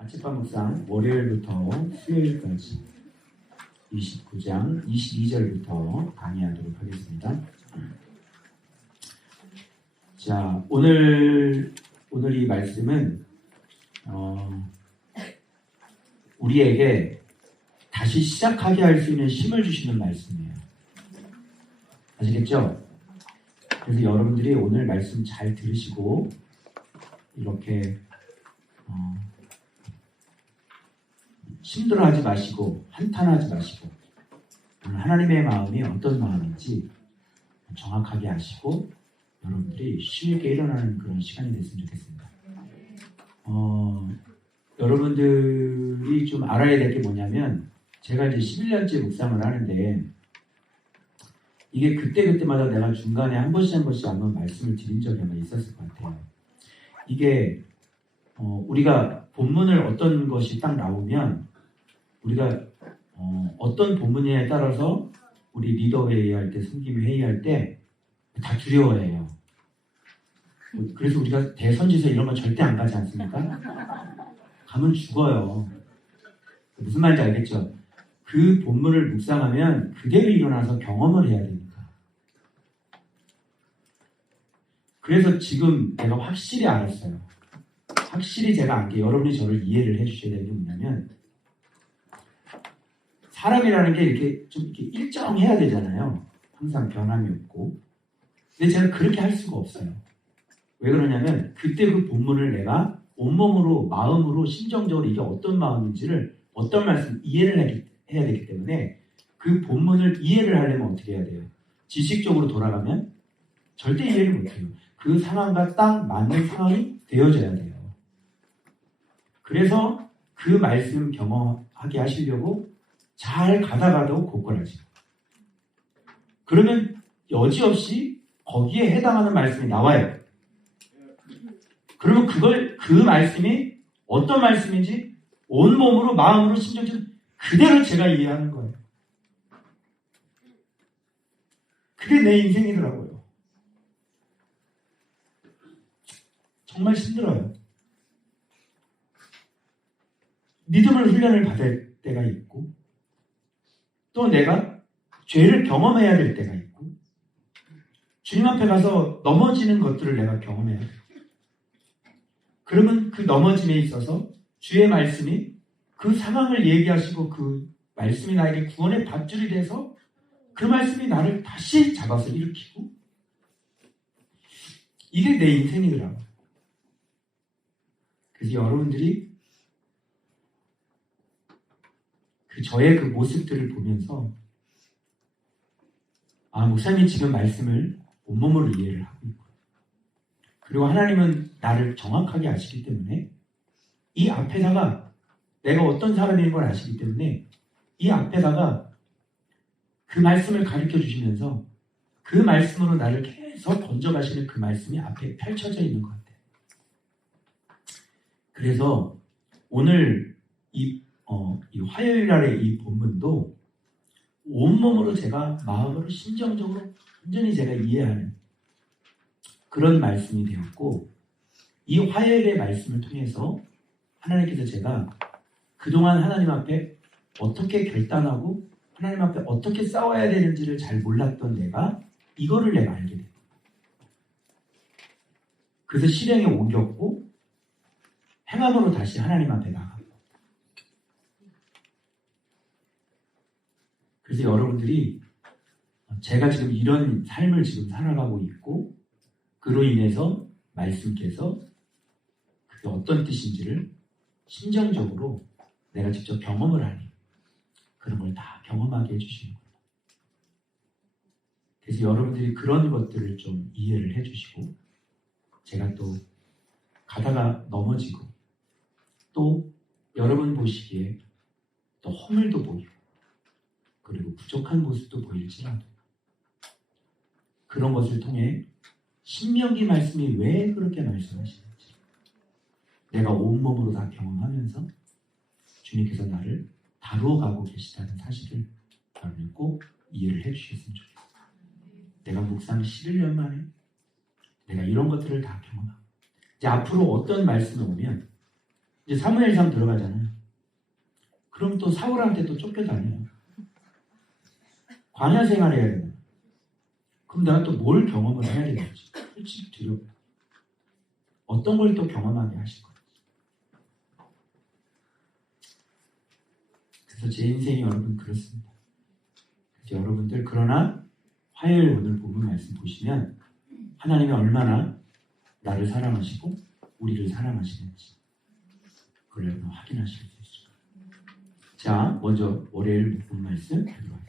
아침밥 묵상 월요일부터 수요일까지 29장 22절부터 강의하도록 하겠습니다. 자, 오늘 이 말씀은 우리에게 다시 시작하게 할 수 있는 힘을 주시는 말씀이에요. 아시겠죠? 그래서 여러분들이 오늘 말씀 잘 들으시고 이렇게 힘들어하지 마시고 한탄하지 마시고 하나님의 마음이 어떤 마음인지 정확하게 아시고 여러분들이 쉽게 일어나는 그런 시간이 됐으면 좋겠습니다. 여러분들이 좀 알아야 될 게 뭐냐면 제가 이제 11년째 묵상을 하는데 이게 그때마다 내가 중간에 한 번씩 한번 말씀을 드린 적이 아마 있었을 것 같아요. 이게 우리가 본문을 어떤 것이 딱 나오면 우리가 어떤 본문에 따라서 우리 리더 회의할 때, 섬김 회의할 때 다 두려워해요. 그래서 우리가 대선지서 이런 거 절대 안 가지 않습니까? 가면 죽어요. 무슨 말인지 알겠죠? 그 본문을 묵상하면 그대로 일어나서 경험을 해야 되니까. 그래서 지금 내가 확실히 알았어요. 확실히 제가 안 게 여러분이 저를 이해를 해주셔야 되는 게 뭐냐면 사람이라는 게 이렇게 좀 이렇게 일정해야 되잖아요. 항상 변함이 없고. 근데 제가 그렇게 할 수가 없어요. 왜 그러냐면 그때 그 본문을 내가 온몸으로, 마음으로, 심정적으로 이게 어떤 마음인지를 어떤 말씀 이해를 해야 되기 때문에 그 본문을 이해를 하려면 어떻게 해야 돼요? 지식적으로 돌아가면 절대 이해를 못해요. 그 상황과 딱 맞는 상황이 되어져야 돼요. 그래서 그 말씀 경험하게 하시려고 잘 가다가도 고꾸라지고 그러면 여지없이 거기에 해당하는 말씀이 나와요. 그러면 그 말씀이 어떤 말씀인지 온몸으로 마음으로 심정적으로 그대로 제가 이해하는 거예요. 그게 내 인생이더라고요. 정말 힘들어요. 믿음을 훈련을 받을 때가 있고 또 내가 죄를 경험해야 될 때가 있고 주님 앞에 가서 넘어지는 것들을 내가 경험해야 돼요. 그러면 그 넘어짐에 있어서 주의 말씀이 그 상황을 얘기하시고 그 말씀이 나에게 구원의 밧줄이 돼서 그 말씀이 나를 다시 잡아서 일으키고 이게 내 인생이더라고요. 그래서 여러분들이 저의 그 모습들을 보면서 목사님이 지금 말씀을 온몸으로 이해를 하고 있고 그리고 하나님은 나를 정확하게 아시기 때문에 이 앞에다가 내가 어떤 사람인 걸 아시기 때문에 이 앞에다가 그 말씀을 가르쳐 주시면서 그 말씀으로 나를 계속 건져가시는 그 말씀이 앞에 펼쳐져 있는 것 같아요. 그래서 오늘 이 화요일 날의 이 본문도 온몸으로 제가 마음으로 심정적으로 완전히 제가 이해하는 그런 말씀이 되었고 이 화요일의 말씀을 통해서 하나님께서 제가 그동안 하나님 앞에 어떻게 결단하고 하나님 앞에 어떻게 싸워야 되는지를 잘 몰랐던 내가 이거를 내가 알게 됐고 그래서 실행에 옮겼고 행함으로 다시 하나님 앞에 나가고 그래서 여러분들이 제가 지금 이런 삶을 지금 살아가고 있고 그로 인해서 말씀께서 그게 어떤 뜻인지를 심정적으로 내가 직접 경험을 하니 그런 걸 다 경험하게 해주시는 거예요. 그래서 여러분들이 그런 것들을 좀 이해를 해주시고 제가 또 가다가 넘어지고 또 여러분 보시기에 또 허물도 보이고 그리고 부족한 모습도 보일지라도 그런 것을 통해 신명기 말씀이 왜 그렇게 말씀하시는지 내가 온몸으로 다 경험하면서 주님께서 나를 다루어가고 계시다는 사실을 여러분이 꼭 이해를 해주셨으면 좋겠습니다. 내가 묵상 11년 만에 내가 이런 것들을 다 경험하고 이제 앞으로 어떤 말씀이 오면 이제 사무엘상 들어가잖아요. 그럼 또 사울한테 또 쫓겨다녀요. 광야 생활해야 된다. 그럼 내가 또 뭘 경험을 해야 되는지 솔직히 두렵다. 어떤 걸 또 경험하게 하실 거예요. 그래서 제 인생이 여러분 그렇습니다. 그래서 여러분들 그러나 화요일 오늘 본문 말씀 보시면 하나님이 얼마나 나를 사랑하시고 우리를 사랑하시는지 그걸 여러분 확인하실 수 있을 거예요. 자, 먼저 월요일 본문 말씀 들어가겠습니다.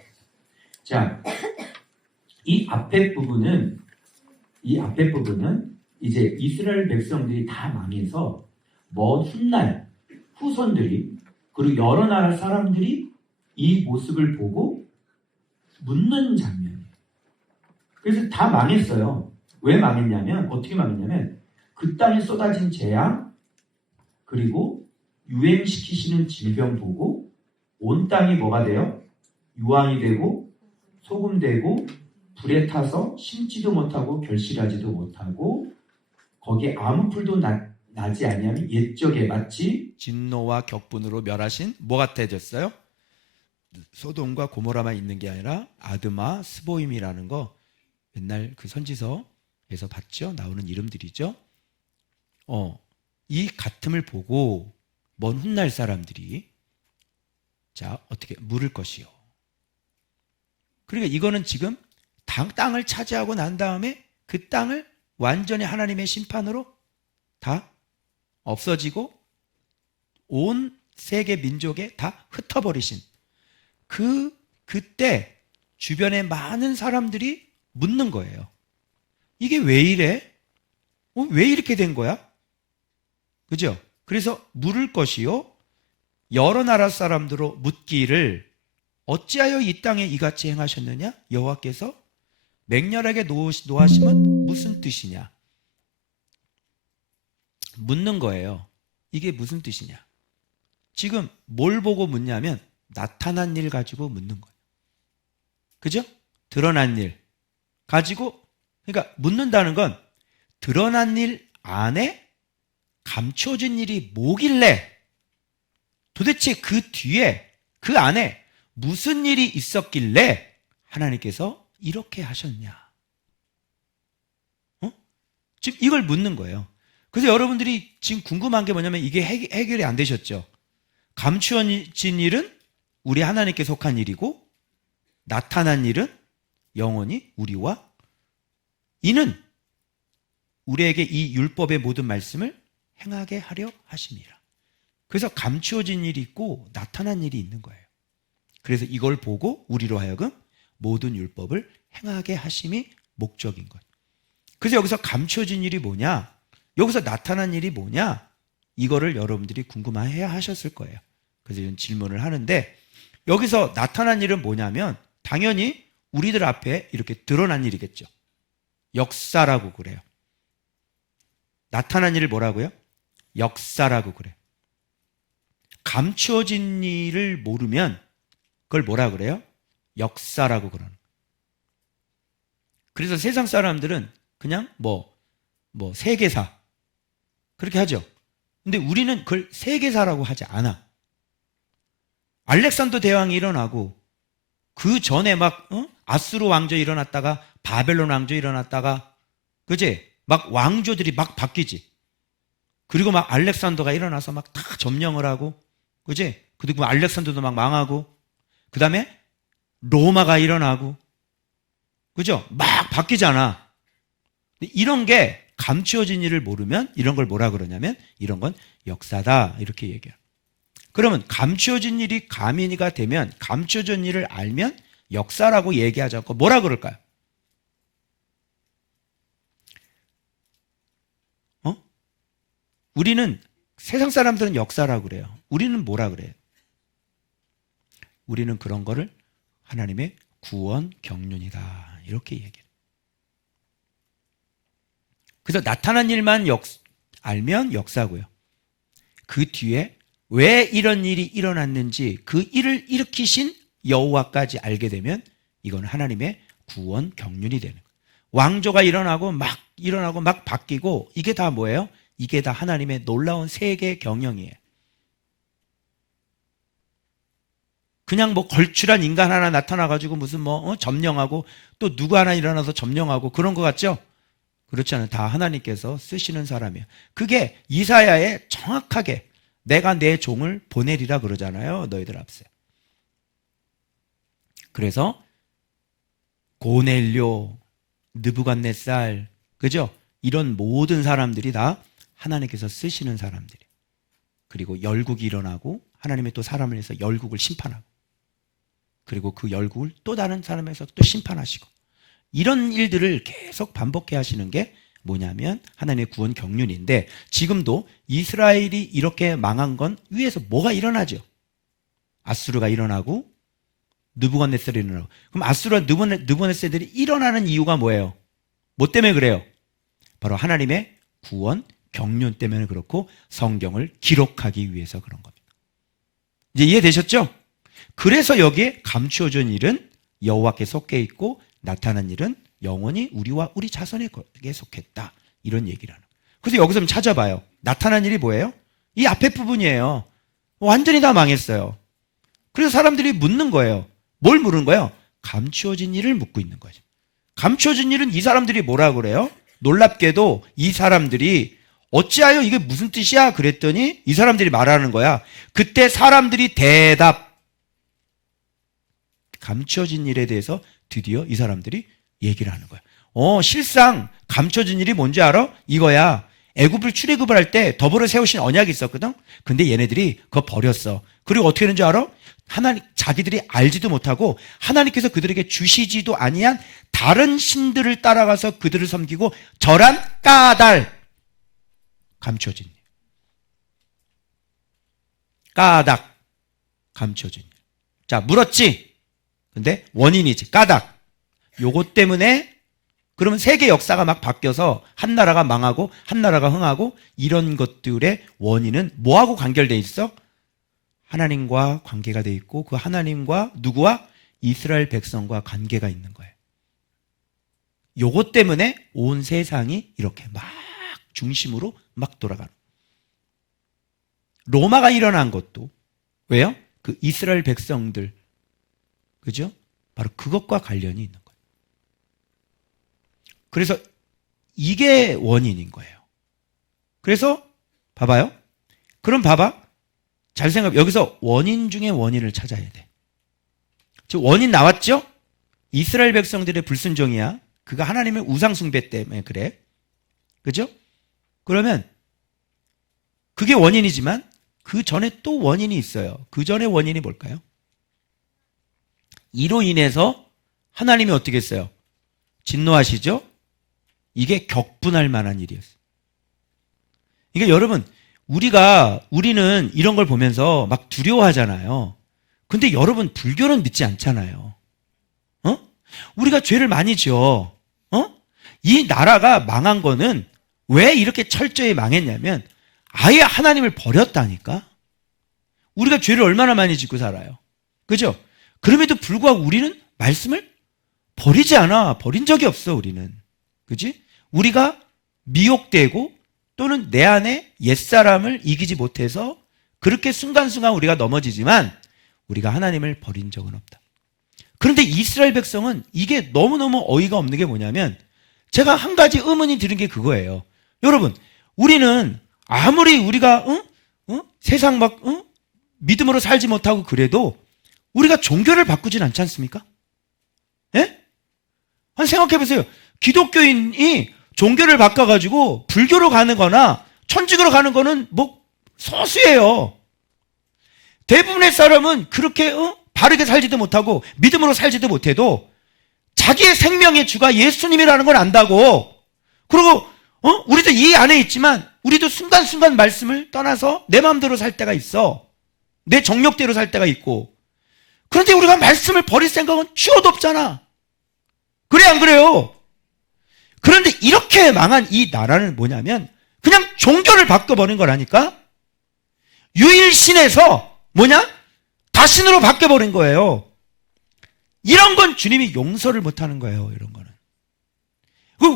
자, 이 앞에 부분은 이제 이스라엘 백성들이 다 망해서 먼 훗날 후손들이 그리고 여러 나라 사람들이 이 모습을 보고 묻는 장면이에요. 그래서 다 망했어요. 왜 망했냐면 어떻게 망했냐면 그 땅에 쏟아진 재앙 그리고 유행시키시는 질병 보고 온 땅이 뭐가 돼요? 유황이 되고 소금되고 불에 타서 심지도 못하고 결실하지도 못하고 거기에 아무 풀도 나지 아니하면 옛적에 마치 진노와 격분으로 멸하신 뭐 같아졌어요? 소돔과 고모라만 있는 게 아니라 아드마, 스보임이라는 거 맨날 그 선지서에서 봤죠? 나오는 이름들이죠. 이 같음을 보고 먼 훗날 사람들이 자 어떻게 물을 것이요. 그러니까 이거는 지금 땅을 차지하고 난 다음에 그 땅을 완전히 하나님의 심판으로 다 없어지고 온 세계 민족에 다 흩어버리신 그때 주변에 많은 사람들이 묻는 거예요. 이게 왜 이래? 왜 이렇게 된 거야? 그죠? 그래서 물을 것이요 여러 나라 사람들로 묻기를 어찌하여 이 땅에 이같이 행하셨느냐? 여호와께서 맹렬하게 노하심은 무슨 뜻이냐? 묻는 거예요. 이게 무슨 뜻이냐? 지금 뭘 보고 묻냐면 나타난 일 가지고 묻는 거예요. 그죠? 드러난 일 가지고 그러니까 묻는다는 건 드러난 일 안에 감춰진 일이 뭐길래 도대체 그 뒤에 그 안에 무슨 일이 있었길래 하나님께서 이렇게 하셨냐? 지금 이걸 묻는 거예요. 그래서 여러분들이 지금 궁금한 게 뭐냐면 이게 해결이 안 되셨죠? 감추어진 일은 우리 하나님께 속한 일이고 나타난 일은 영원히 우리와 이는 우리에게 이 율법의 모든 말씀을 행하게 하려 하심이라. 그래서 감추어진 일이 있고 나타난 일이 있는 거예요. 그래서 이걸 보고 우리로 하여금 모든 율법을 행하게 하심이 목적인 거예요. 그래서 여기서 감추어진 일이 뭐냐? 여기서 나타난 일이 뭐냐? 이거를 여러분들이 궁금해야 하셨을 거예요. 그래서 이런 질문을 하는데 여기서 나타난 일은 뭐냐면 당연히 우리들 앞에 이렇게 드러난 일이겠죠. 역사라고 그래요. 나타난 일을 뭐라고요? 역사라고 그래요. 감추어진 일을 모르면 그걸 뭐라 그래요? 역사라고 그러는. 그래서 세상 사람들은 그냥 세계사 그렇게 하죠. 근데 우리는 그걸 세계사라고 하지 않아. 알렉산더 대왕이 일어나고 그 전에 아수르 왕조 일어났다가 바벨론 왕조 일어났다가 그지? 막 왕조들이 막 바뀌지. 그리고 막 알렉산더가 일어나서 막 다 점령을 하고 그지? 그리고 알렉산더도 막 망하고 그 다음에 로마가 일어나고 그죠? 막 바뀌잖아. 이런 게 감추어진 일을 모르면 이런 걸 뭐라 그러냐면 이런 건 역사다 이렇게 얘기해요. 그러면 감추어진 일이 가민이가 되면 감추어진 일을 알면 역사라고 얘기하지 않고 뭐라 그럴까요? 우리는 세상 사람들은 역사라고 그래요. 우리는 뭐라 그래요? 우리는 그런 거를 하나님의 구원 경륜이다 이렇게 얘기해요. 그래서 나타난 일만 알면 역사고요. 그 뒤에 왜 이런 일이 일어났는지 그 일을 일으키신 여호와까지 알게 되면 이건 하나님의 구원 경륜이 되는 거예요. 왕조가 일어나고 막 바뀌고 이게 다 뭐예요? 이게 다 하나님의 놀라운 세계 경영이에요. 그냥 뭐 걸출한 인간 하나 나타나가지고 무슨 뭐 점령하고 또 누구 하나 일어나서 점령하고 그런 것 같죠? 그렇지 않아요. 다 하나님께서 쓰시는 사람이에요. 그게 이사야에 정확하게 내가 내 종을 보내리라 그러잖아요. 너희들 앞에. 그래서 고넬료, 느부갓네살, 그죠? 이런 모든 사람들이 다 하나님께서 쓰시는 사람들이. 그리고 열국이 일어나고 하나님의 또 사람을 해서 열국을 심판하고, 그리고 그 열국을 또 다른 사람에서 또 심판하시고, 이런 일들을 계속 반복해 하시는 게 뭐냐면 하나님의 구원 경륜인데, 지금도 이스라엘이 이렇게 망한 건 위에서 뭐가 일어나죠? 아수르가 일어나고 느부갓네살이 일어나고. 그럼 아수르와 느부갓네살들이 일어나는 이유가 뭐예요? 뭐 때문에 그래요? 바로 하나님의 구원 경륜 때문에 그렇고, 성경을 기록하기 위해서 그런 겁니다. 이제 이해되셨죠? 그래서 여기에 감추어진 일은 여호와께 속해 있고 나타난 일은 영원히 우리와 우리 자손에게 속했다, 이런 얘기를 하는 거예요. 그래서 여기서 좀 찾아봐요. 나타난 일이 뭐예요? 이 앞에 부분이에요. 완전히 다 망했어요. 그래서 사람들이 묻는 거예요. 뭘 물은 거예요? 감추어진 일을 묻고 있는 거죠. 감추어진 일은 이 사람들이 뭐라 그래요? 놀랍게도 이 사람들이 어찌하여 이게 무슨 뜻이야? 그랬더니 이 사람들이 말하는 거야. 그때 사람들이 대답, 감추어진 일에 대해서 드디어 이 사람들이 얘기를 하는 거야. 실상 감춰진 일이 뭔지 알아? 이거야. 애굽을 출애굽을 할 때 더불어 세우신 언약이 있었거든. 근데 얘네들이 그거 버렸어. 그리고 어떻게 했는지 알아? 하나님, 자기들이 알지도 못하고 하나님께서 그들에게 주시지도 아니한 다른 신들을 따라가서 그들을 섬기고 절한 까닭, 감춰진 일. 까닭, 감춰진 일. 자, 물었지. 근데 원인이지, 까닭. 요것 때문에 그러면 세계 역사가 막 바뀌어서 한 나라가 망하고 한 나라가 흥하고, 이런 것들의 원인은 뭐하고 관계돼 있어? 하나님과 관계가 돼 있고, 그 하나님과 누구와? 이스라엘 백성과 관계가 있는 거예요. 요것 때문에 온 세상이 이렇게 막 중심으로 막 돌아가는. 로마가 일어난 것도 왜요? 그 이스라엘 백성들, 그죠? 바로 그것과 관련이 있는 거예요. 그래서 이게 원인인 거예요. 그래서 봐봐요. 그럼 봐봐. 잘 생각해. 여기서 원인 중에 원인을 찾아야 돼. 즉 원인 나왔죠? 이스라엘 백성들의 불순종이야. 그가 하나님의 우상 숭배 때문에 그래. 그죠? 그러면 그게 원인이지만 그 전에 또 원인이 있어요. 그 전에 원인이 뭘까요? 이로 인해서 하나님이 어떻게 했어요? 진노하시죠? 이게 격분할 만한 일이었어요. 그러니까 여러분, 우리는 이런 걸 보면서 막 두려워하잖아요. 근데 여러분, 불교는 믿지 않잖아요. 우리가 죄를 많이 지어. 이 나라가 망한 거는 왜 이렇게 철저히 망했냐면 아예 하나님을 버렸다니까. 우리가 죄를 얼마나 많이 짓고 살아요. 그죠? 그럼에도 불구하고 우리는 말씀을 버리지 않아. 버린 적이 없어, 우리는. 그지? 우리가 미혹되고 또는 내 안에 옛사람을 이기지 못해서 그렇게 순간순간 우리가 넘어지지만 우리가 하나님을 버린 적은 없다. 그런데 이스라엘 백성은 이게 너무너무 어이가 없는 게 뭐냐면, 제가 한 가지 의문이 드는 게 그거예요. 여러분, 우리는 아무리 우리가 세상 막 믿음으로 살지 못하고 그래도 우리가 종교를 바꾸진 않지 않습니까? 예? 한 생각해 보세요. 기독교인이 종교를 바꿔가지고 불교로 가는 거나 천주교로 가는 거는 뭐 소수예요. 대부분의 사람은 그렇게 바르게 살지도 못하고 믿음으로 살지도 못해도 자기의 생명의 주가 예수님이라는 걸 안다고. 그리고 우리도 이 안에 있지만 우리도 순간순간 말씀을 떠나서 내 마음대로 살 때가 있어. 내 정욕대로 살 때가 있고. 그런데 우리가 말씀을 버릴 생각은 추호도 없잖아. 그래 안 그래요? 그런데 이렇게 망한 이 나라는 뭐냐면 그냥 종교를 바꿔버린 거라니까. 유일신에서 뭐냐? 다신으로 바뀌어버린 거예요. 이런 건 주님이 용서를 못하는 거예요. 이런 거는.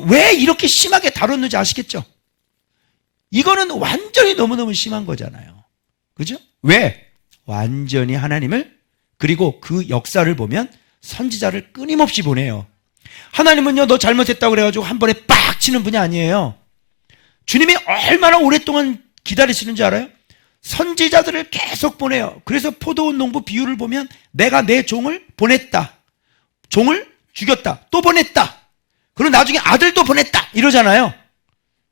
왜 이렇게 심하게 다뤘는지 아시겠죠? 이거는 완전히 너무너무 심한 거잖아요. 그죠? 왜? 완전히 하나님을 그리고 그 역사를 보면 선지자를 끊임없이 보내요. 하나님은요, 너 잘못했다고 그래가지고 한 번에 빡 치는 분이 아니에요. 주님이 얼마나 오랫동안 기다리시는 줄 알아요? 선지자들을 계속 보내요. 그래서 포도원 농부 비유를 보면 내가 내 종을 보냈다. 종을 죽였다. 또 보냈다. 그리고 나중에 아들도 보냈다. 이러잖아요.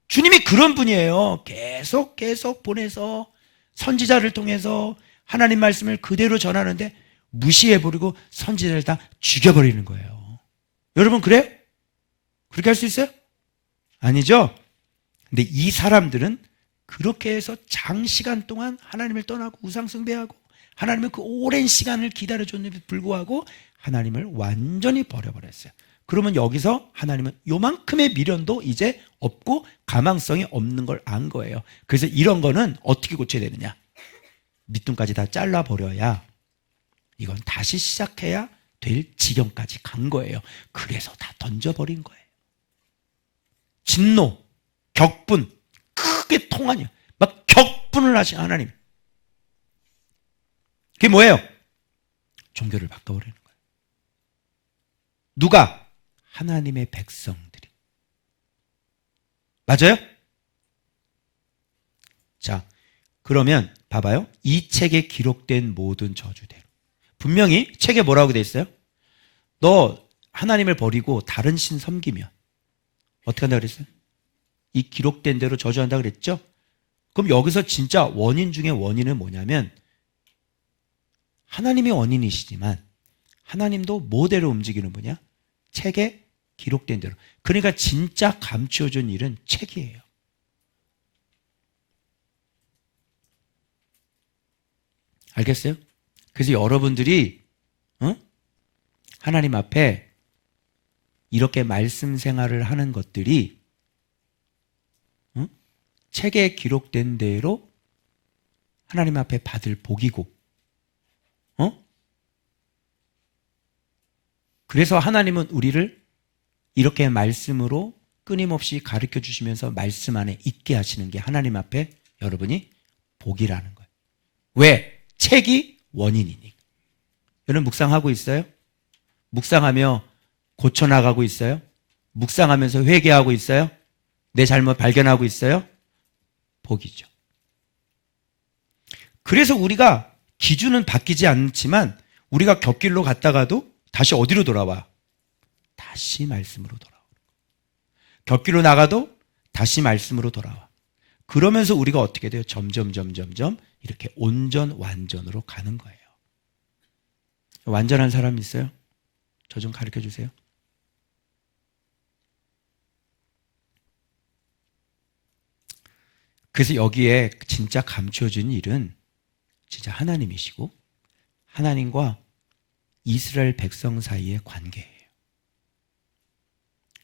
주님이 그런 분이에요. 계속 보내서 선지자를 통해서 하나님 말씀을 그대로 전하는데 무시해버리고 선지자를 다 죽여버리는 거예요. 여러분 그래요? 그렇게 할 수 있어요? 아니죠? 근데 이 사람들은 그렇게 해서 장시간 동안 하나님을 떠나고 우상숭배하고 하나님은 그 오랜 시간을 기다려줬는데도 불구하고 하나님을 완전히 버려버렸어요. 그러면 여기서 하나님은 요만큼의 미련도 이제 없고 가망성이 없는 걸 안 거예요. 그래서 이런 거는 어떻게 고쳐야 되느냐? 밑둥까지 다 잘라버려야 이건 다시 시작해야 될 지경까지 간 거예요. 그래서 다 던져버린 거예요. 진노, 격분, 크게 통하니 막 격분을 하신 하나님. 그게 뭐예요? 종교를 바꿔버리는 거예요. 누가? 하나님의 백성들이. 맞아요? 자, 그러면 봐봐요. 이 책에 기록된 모든 저주대로. 분명히 책에 뭐라고 돼 있어요? 너 하나님을 버리고 다른 신 섬기면 어떻게 한다 그랬어요? 이 기록된 대로 저주한다 그랬죠? 그럼 여기서 진짜 원인 중에 원인은 뭐냐면 하나님이 원인이시지만 하나님도 뭐대로 움직이는 분이야? 책에 기록된 대로. 그러니까 진짜 감추어준 일은 책이에요. 알겠어요? 그래서 여러분들이 하나님 앞에 이렇게 말씀 생활을 하는 것들이 책에 기록된 대로 하나님 앞에 받을 복이고 그래서 하나님은 우리를 이렇게 말씀으로 끊임없이 가르쳐 주시면서 말씀 안에 있게 하시는 게 하나님 앞에 여러분이 복이라는 거예요. 왜? 책이 원인이니까. 여러분 묵상하고 있어요? 묵상하며 고쳐나가고 있어요? 묵상하면서 회개하고 있어요? 내 잘못 발견하고 있어요? 복이죠. 그래서 우리가 기준은 바뀌지 않지만 우리가 곁길로 갔다가도 다시 어디로 돌아와? 다시 말씀으로 돌아와. 곁길로 나가도 다시 말씀으로 돌아와. 그러면서 우리가 어떻게 돼요? 점점 이렇게 온전 완전으로 가는 거예요. 완전한 사람 있어요? 저 좀 가르쳐 주세요. 그래서 여기에 진짜 감추어진 일은 진짜 하나님이시고 하나님과 이스라엘 백성 사이의 관계예요.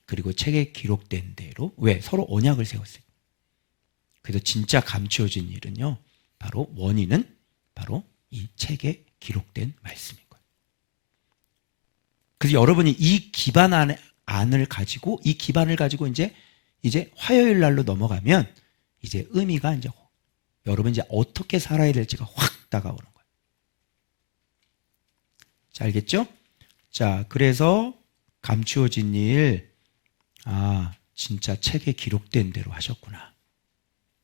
그리고 책에 기록된 대로 왜? 서로 언약을 세웠어요. 그래서 진짜 감추어진 일은요. 바로 원인은 바로 이 책에 기록된 말씀인 거예요. 그래서 여러분이 이 기반 안을 가지고 이 기반을 가지고 이제 화요일 날로 넘어가면 이제 의미가 이제 여러분 이제 어떻게 살아야 될지가 확 다가오는 거예요. 자, 알겠죠? 자, 그래서 감추어진 일, 진짜 책에 기록된 대로 하셨구나.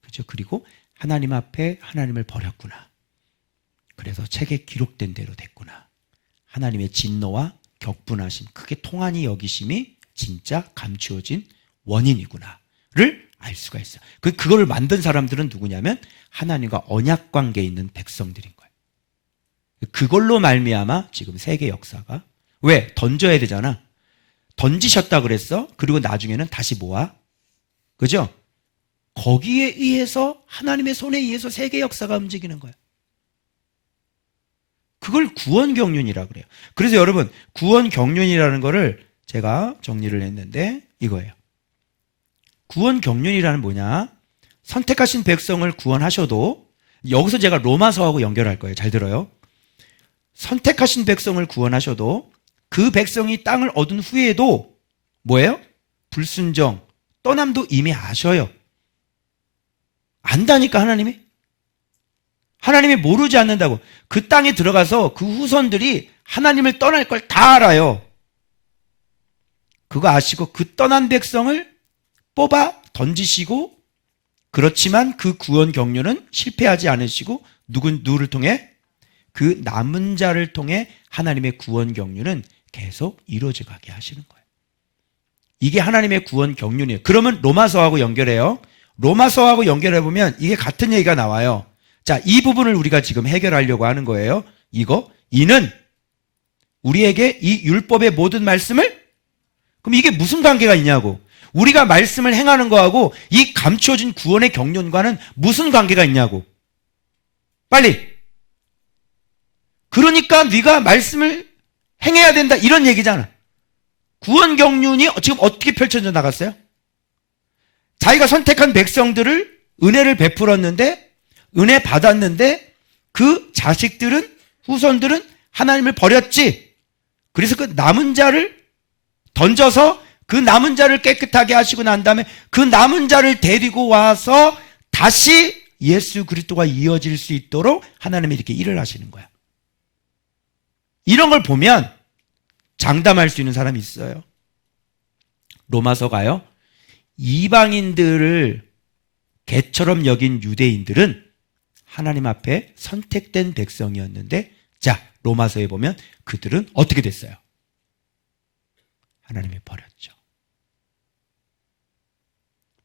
그죠? 그리고 하나님 앞에 하나님을 버렸구나. 그래서 책에 기록된 대로 됐구나. 하나님의 진노와 격분하심, 크게 통한이 여기심이 진짜 감추어진 원인이구나를 알 수가 있어요. 그걸 만든 사람들은 누구냐면 하나님과 언약 관계에 있는 백성들인 거예요. 그걸로 말미암아 지금 세계 역사가 왜? 던져야 되잖아. 던지셨다 그랬어. 그리고 나중에는 다시 모아. 그죠? 거기에 의해서 하나님의 손에 의해서 세계 역사가 움직이는 거예요. 그걸 구원경륜이라고 그래요. 그래서 여러분 구원경륜이라는 거를 제가 정리를 했는데 이거예요. 구원경륜이라는 뭐냐? 선택하신 백성을 구원하셔도 여기서 제가 로마서하고 연결할 거예요. 잘 들어요. 선택하신 백성을 구원하셔도 그 백성이 땅을 얻은 후에도 뭐예요? 불순종, 떠남도 이미 아셔요. 안다니까 하나님이. 하나님이 모르지 않는다고. 그 땅에 들어가서 그 후손들이 하나님을 떠날 걸 다 알아요. 그거 아시고 그 떠난 백성을 뽑아 던지시고, 그렇지만 그 구원 경륜은 실패하지 않으시고 누구를 통해? 그 남은 자를 통해 하나님의 구원 경륜은 계속 이루어져 가게 하시는 거예요. 이게 하나님의 구원 경륜이에요. 그러면 로마서하고 연결해요. 로마서하고 연결해 보면 이게 같은 얘기가 나와요. 자, 이 부분을 우리가 지금 해결하려고 하는 거예요. 이는 우리에게 이 율법의 모든 말씀을, 그럼 이게 무슨 관계가 있냐고. 우리가 말씀을 행하는 거하고 이 감추어진 구원의 경륜과는 무슨 관계가 있냐고. 빨리. 그러니까 네가 말씀을 행해야 된다, 이런 얘기잖아. 구원 경륜이 지금 어떻게 펼쳐져 나갔어요? 자기가 선택한 백성들을 은혜를 베풀었는데, 은혜 받았는데 그 자식들은, 후손들은 하나님을 버렸지. 그래서 그 남은 자를 던져서 그 남은 자를 깨끗하게 하시고 난 다음에 그 남은 자를 데리고 와서 다시 예수 그리스도가 이어질 수 있도록 하나님이 이렇게 일을 하시는 거야. 이런 걸 보면 장담할 수 있는 사람이 있어요. 로마서가요, 이방인들을 개처럼 여긴 유대인들은 하나님 앞에 선택된 백성이었는데, 자, 로마서에 보면 그들은 어떻게 됐어요? 하나님이 버렸죠.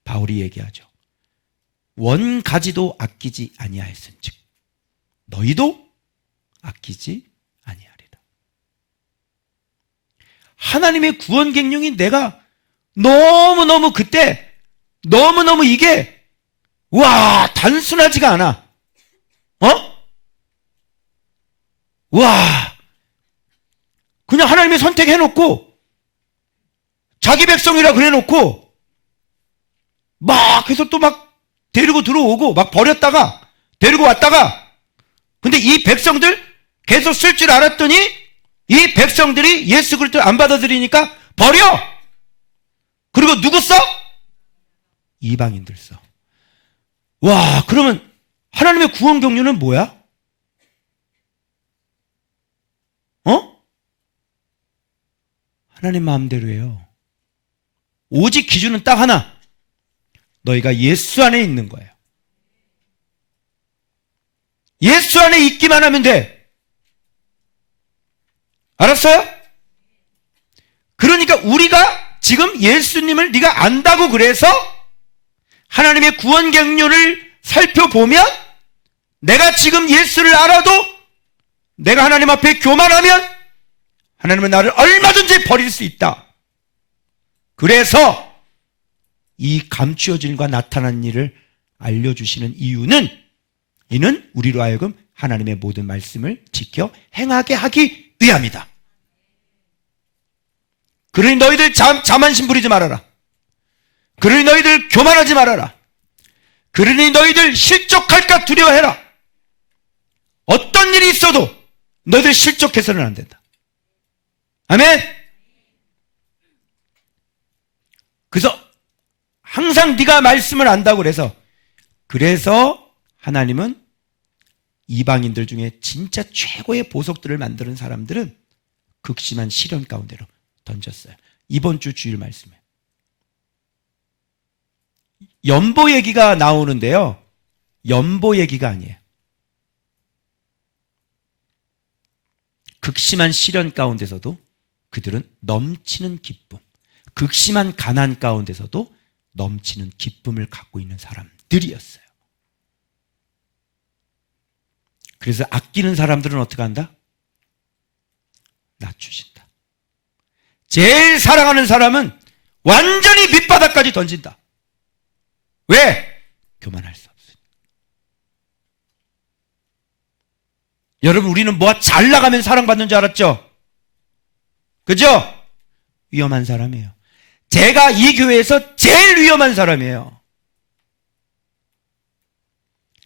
바울이 얘기하죠. 원가지도 아끼지 아니하였은즉 너희도 아끼지 아니하리라. 하나님의 구원 경륜이 내가 너무너무 그때 너무너무 이게 와 단순하지가 않아. 와 그냥 하나님이 선택해놓고 자기 백성이라 그래놓고 막 해서 또 막 데리고 들어오고 막 버렸다가 데리고 왔다가, 근데 이 백성들 계속 쓸 줄 알았더니 이 백성들이 예수 그리스도를 안 받아들이니까 버려. 그리고 누구 써? 이방인들 써. 와, 그러면 하나님의 구원 경륜은 뭐야? 하나님 마음대로예요. 오직 기준은 딱 하나. 너희가 예수 안에 있는 거예요. 예수 안에 있기만 하면 돼. 알았어요? 그러니까 우리가 지금 예수님을 네가 안다고 그래서 하나님의 구원 경륜을 살펴보면, 내가 지금 예수를 알아도 내가 하나님 앞에 교만하면 하나님은 나를 얼마든지 버릴 수 있다. 그래서 이 감추어진 일과 나타난 일을 알려주시는 이유는, 이는 우리로 하여금 하나님의 모든 말씀을 지켜 행하게 하기 위함이다. 그러니 너희들 자만심 부리지 말아라. 그러니 너희들 교만하지 말아라. 그러니 너희들 실족할까 두려워해라. 어떤 일이 있어도 너희들 실족해서는 안 된다. 아멘. 그래서 항상 네가 말씀을 안다고 그래서 하나님은 이방인들 중에 진짜 최고의 보석들을 만드는 사람들은 극심한 시련 가운데로 던졌어요. 이번 주 주일 말씀에 연보 얘기가 나오는데요, 연보 얘기가 아니에요. 극심한 시련 가운데서도 그들은 넘치는 기쁨, 극심한 가난 가운데서도 넘치는 기쁨을 갖고 있는 사람들이었어요. 그래서 아끼는 사람들은 어떻게 한다? 낮추신다. 제일 사랑하는 사람은 완전히 밑바닥까지 던진다. 왜? 교만할 수 없으니까. 여러분, 우리는 뭐 잘 나가면 사랑받는 줄 알았죠? 그죠? 위험한 사람이에요. 제가 이 교회에서 제일 위험한 사람이에요.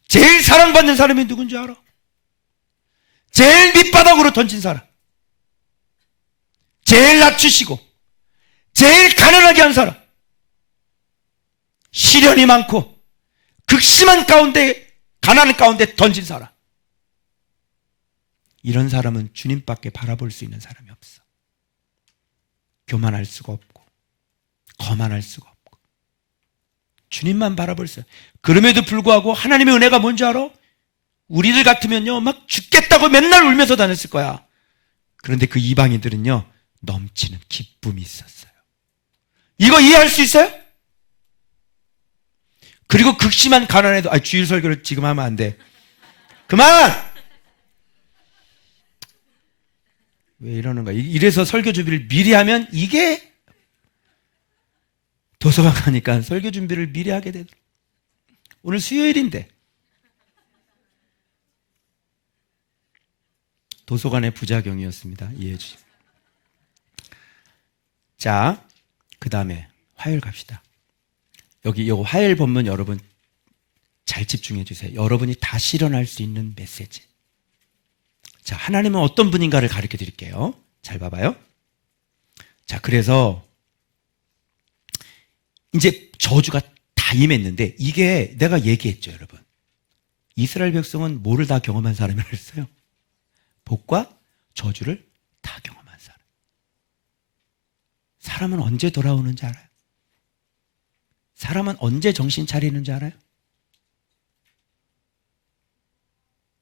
제일 사랑받는 사람이 누군지 알아? 제일 밑바닥으로 던진 사람, 제일 낮추시고 제일 가난하게 한 사람, 시련이 많고 극심한 가운데, 가난 가운데 던진 사람, 이런 사람은 주님밖에 바라볼 수 있는 사람이 없어. 교만할 수가 없고 거만할 수가 없고 주님만 바라볼 수 있어. 그럼에도 불구하고 하나님의 은혜가 뭔지 알아? 우리들 같으면요 막 죽겠다고 맨날 울면서 다녔을 거야. 그런데 그 이방인들은요 넘치는 기쁨이 있었어요. 이거 이해할 수 있어요? 그리고 극심한 가난에도 주일 설교를 지금 하면 안 돼. 그만! 왜 이러는 거야? 이래서 설교 준비를 미리 하면 이게 도서관 가니까 설교 준비를 미리 하게 되더라고요. 오늘 수요일인데 도서관의 부작용이었습니다. 이해해 주시고. 자, 그 다음에 화요일 갑시다. 여기 요 화요일 본문 여러분 잘 집중해 주세요. 여러분이 다 실현할 수 있는 메시지. 자, 하나님은 어떤 분인가를 가르쳐 드릴게요. 잘 봐봐요. 자, 그래서 이제 저주가 다 임했는데 이게 내가 얘기했죠, 여러분. 이스라엘 백성은 뭐를 다 경험한 사람이라고 했어요? 복과 저주를 다 경험한 사람. 사람은 언제 돌아오는지 알아요? 사람은 언제 정신 차리는지 알아요?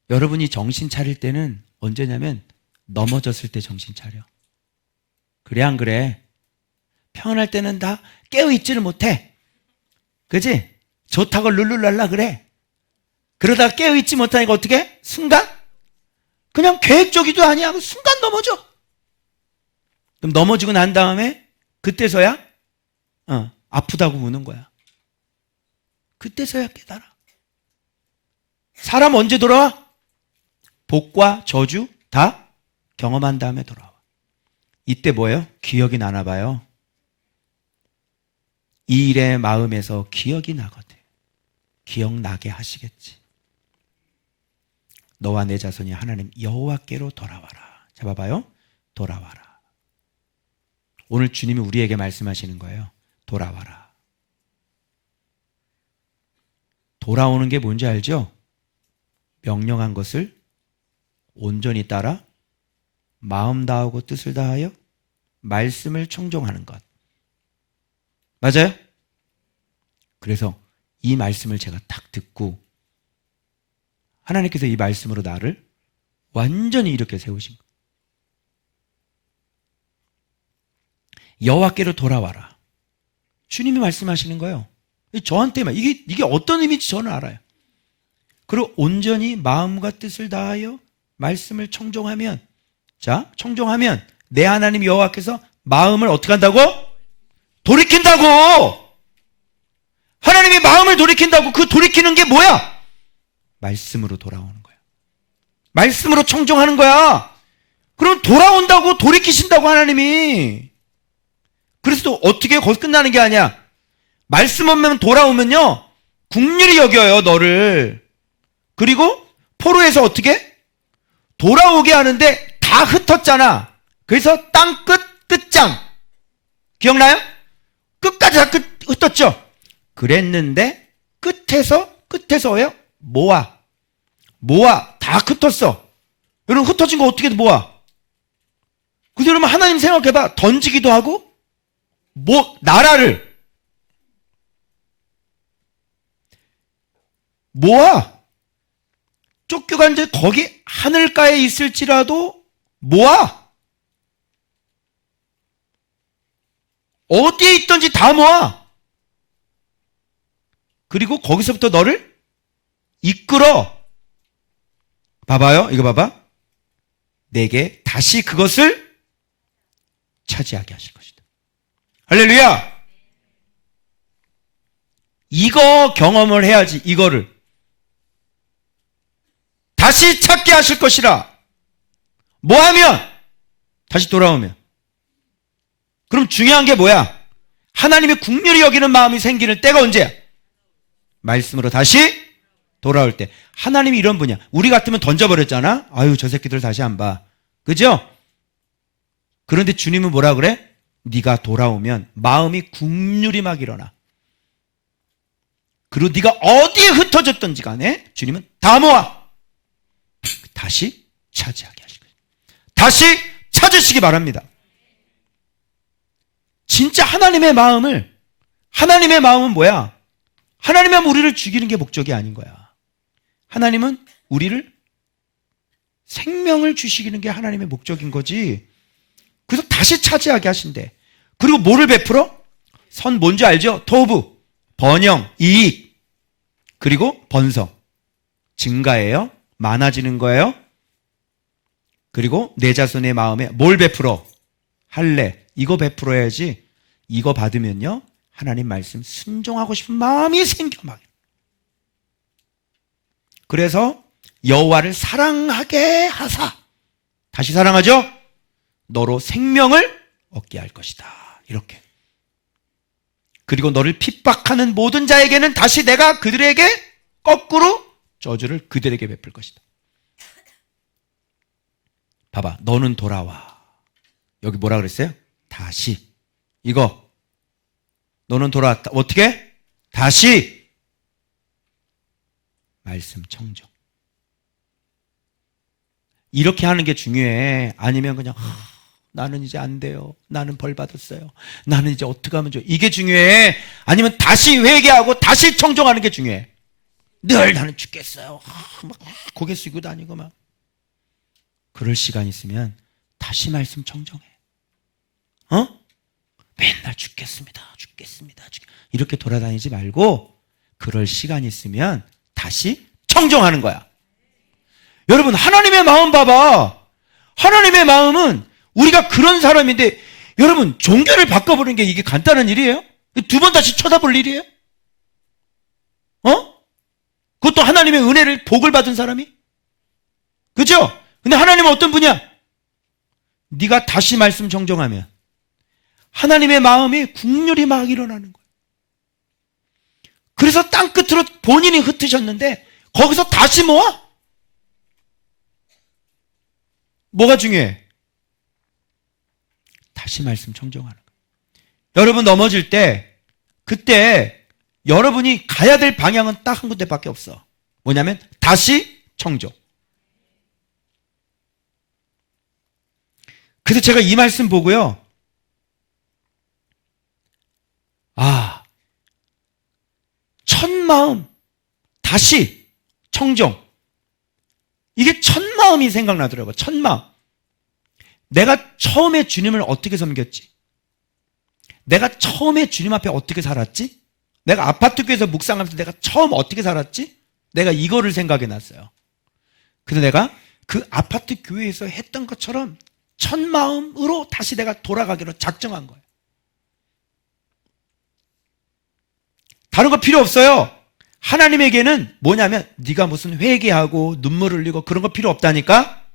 여러분이 정신 차릴 때는 언제냐면 넘어졌을 때 정신 차려. 그래 안 그래? 평안할 때는 다 깨어있지를 못해. 그지? 좋다고 룰루랄라 그래. 그러다가 깨어있지 못하니까 어떻게 해? 순간? 그냥 계획적이도 아니야. 순간 넘어져. 그럼 넘어지고 난 다음에 그때서야 아프다고 우는 거야. 그때서야 깨달아. 사람 언제 돌아와? 복과 저주 다 경험한 다음에 돌아와. 이때 뭐예요? 기억이 나나 봐요. 이 일의 마음에서 기억이 나거든. 기억나게 하시겠지. 너와 내 자손이 하나님 여호와께로 돌아와라. 자, 봐봐요. 돌아와라. 오늘 주님이 우리에게 말씀하시는 거예요. 돌아와라. 돌아오는 게 뭔지 알죠? 명령한 것을 온전히 따라 마음 다하고 뜻을 다하여 말씀을 청종하는 것. 맞아요? 그래서 이 말씀을 제가 딱 듣고 하나님께서 이 말씀으로 나를 완전히 이렇게 세우신 거예요. 여호와께로 돌아와라. 주님이 말씀하시는 거예요. 저한테만 이게 어떤 의미인지 저는 알아요. 그리고 온전히 마음과 뜻을 다하여 말씀을 청종하면, 자, 청종하면 내 하나님 여호와께서 마음을 어떻게 한다고? 돌이킨다고. 하나님이 마음을 돌이킨다고. 그 돌이키는 게 뭐야? 말씀으로 돌아오는 거야. 말씀으로 청종하는 거야. 그럼 돌아온다고, 돌이키신다고 하나님이. 그래서 또 어떻게 거기서 끝나는 게 아니야. 말씀 없으면 돌아오면요 긍휼히 여겨요 너를. 그리고 포로에서 어떻게? 돌아오게 하는데 다 흩었잖아. 그래서 땅 끝장 기억나요? 끝까지 다 흩었죠. 그랬는데 끝에서요 모아 다 흩었어. 여러분 흩어진 거 어떻게 모아? 그래서 여러분 하나님 생각해봐. 던지기도 하고 나라를 모아. 쫓겨간 자 거기 하늘가에 있을지라도 모아. 어디에 있든지 다 모아. 그리고 거기서부터 너를 이끌어. 봐봐요. 이거 봐봐. 내게 다시 그것을 차지하게 하실 것이다. 할렐루야. 이거 경험을 해야지. 이거를 다시 찾게 하실 것이라. 뭐하면? 다시 돌아오면. 그럼 중요한 게 뭐야? 하나님의 긍휼히 여기는 마음이 생기는 때가 언제야? 말씀으로 다시 돌아올 때. 하나님이 이런 분이야. 우리 같으면 던져버렸잖아. 아유 저 새끼들 다시 안 봐. 그죠? 그런데 주님은 뭐라 그래? 네가 돌아오면 마음이 긍휼히 막 일어나. 그리고 네가 어디에 흩어졌든지 간에 주님은 다 모아 다시 차지하게 하실 다시 찾으시기 바랍니다. 진짜 하나님의 마음은 뭐야? 하나님은 우리를 죽이는 게 목적이 아닌 거야. 하나님은 우리를 생명을 주시는 게 하나님의 목적인 거지. 그래서 다시 차지하게 하신대. 그리고 뭐를 베풀어? 선 뭔지 알죠? 토부, 번영, 이익, 그리고 번성. 증가예요. 많아지는 거예요. 그리고 내 자손의 마음에 뭘 베풀어? 할례. 이거 베풀어야지. 이거 받으면요, 하나님 말씀 순종하고 싶은 마음이 생겨 막. 그래서 여호와를 사랑하게 하사. 다시 사랑하죠? 너로 생명을 얻게 할 것이다. 이렇게. 그리고 너를 핍박하는 모든 자에게는 다시 내가 그들에게 거꾸로 저주를 그들에게 베풀 것이다. 봐봐. 너는 돌아와. 여기 뭐라 그랬어요? 다시. 이거. 너는 돌아왔다. 어떻게? 다시. 말씀 청정. 이렇게 하는 게 중요해. 아니면 그냥 나는 이제 안 돼요. 나는 벌 받았어요. 나는 이제 어떻게 하면 좋아. 이게 중요해. 아니면 다시 회개하고 다시 청정하는 게 중요해. 늘 나는 죽겠어요. 막 고개 숙이고 다니고 막. 그럴 시간 있으면 다시 말씀 청정해. 맨날 죽겠습니다. 이렇게 돌아다니지 말고 그럴 시간 있으면 다시 청정하는 거야. 여러분, 하나님의 마음 봐봐. 하나님의 마음은 우리가 그런 사람인데, 여러분, 종교를 바꿔보는 게 이게 간단한 일이에요? 두 번 다시 쳐다볼 일이에요? 그것도 하나님의 은혜를, 복을 받은 사람이? 그죠? 근데 하나님은 어떤 분이야? 네가 다시 말씀 정정하면 하나님의 마음이 국률이 막 일어나는 거야. 그래서 땅끝으로 본인이 흩으셨는데 거기서 다시 모아? 뭐가 중요해? 다시 말씀 청정하는 거야. 여러분 넘어질 때 그때 여러분이 가야 될 방향은 딱 한 군데밖에 없어. 뭐냐면 다시 청정. 그래서 제가 이 말씀 보고요, 첫 마음 다시 청정. 이게 첫 마음이 생각나더라고요. 첫 마음. 내가 처음에 주님을 어떻게 섬겼지? 내가 처음에 주님 앞에 어떻게 살았지? 내가 아파트 교회에서 묵상하면서 내가 처음 어떻게 살았지? 내가 이거를 생각해 놨어요. 그래서 내가 그 아파트 교회에서 했던 것처럼 첫 마음으로 다시 내가 돌아가기로 작정한 거예요. 다른 거 필요 없어요. 하나님에게는 뭐냐면 네가 무슨 회개하고 눈물 흘리고 그런 거 필요 없다니까.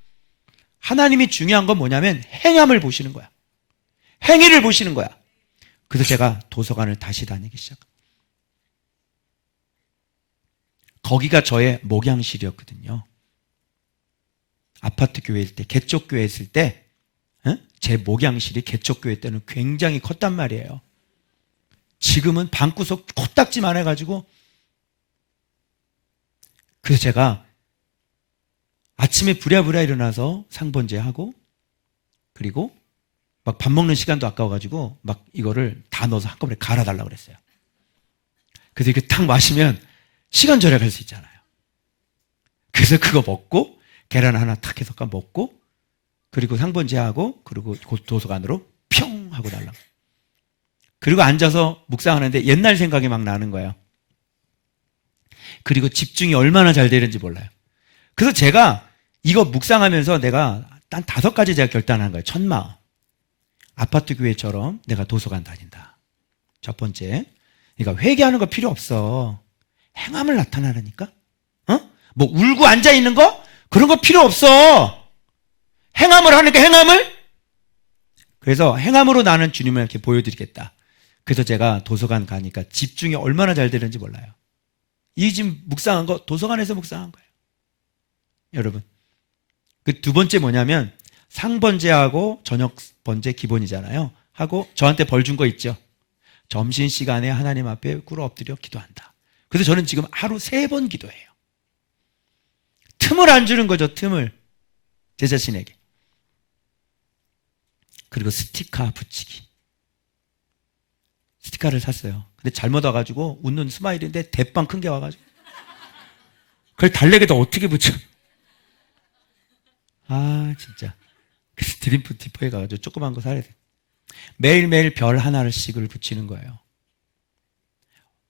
하나님이 중요한 건 뭐냐면 행함을 보시는 거야. 행위를 보시는 거야. 그래서 제가 도서관을 다시 다니기 시작합니다. 거기가 저의 목양실이었거든요. 아파트 교회일 때, 개척교회 있을 때 제 목양실이 개척교회 때는 굉장히 컸단 말이에요. 지금은 방구석 코딱지만 해가지고. 그래서 제가 아침에 부랴부랴 일어나서 상번제하고, 그리고 막 밥 먹는 시간도 아까워가지고 막 이거를 다 넣어서 한꺼번에 갈아달라고 그랬어요. 그래서 이렇게 탁 마시면 시간 절약할 수 있잖아요. 그래서 그거 먹고 계란 하나 탁 해서 먹고, 그리고 상번제하고, 그리고 도서관으로 평 하고 달라고. 그리고 앉아서 묵상하는데 옛날 생각이 막 나는 거예요. 그리고 집중이 얼마나 잘 되는지 몰라요. 그래서 제가 이거 묵상하면서 내가 단 5가지 제가 결단한 거예요. 첫 마음. 아파트 교회처럼 내가 도서관 다닌다. 첫 번째. 그러니까 회개하는 거 필요 없어. 행함을 나타나라니까? 뭐 울고 앉아있는 거? 그런 거 필요 없어. 행함을 하니까 행함을? 그래서 행함으로 나는 주님을 이렇게 보여드리겠다. 그래서 제가 도서관 가니까 집중이 얼마나 잘 되는지 몰라요. 이 지금 묵상한 거 도서관에서 묵상한 거예요. 여러분. 그 두 번째 뭐냐면 상번제하고 저녁 번제 기본이잖아요. 하고 저한테 벌 준 거 있죠. 점심시간에 하나님 앞에 꿇어 엎드려 기도한다. 그래서 저는 지금 하루 3번 기도해요. 틈을 안 주는 거죠. 틈을. 제 자신에게. 그리고 스티커 붙이기. 스티커를 샀어요. 근데 잘못 와가지고 웃는 스마일인데 대빵 큰 게 와가지고 그걸 달래기도 어떻게 붙여? 아 진짜. 그래서 드림프 디포에 가가지고 조그만 거 사야 돼. 매일매일 별 하나씩을 붙이는 거예요.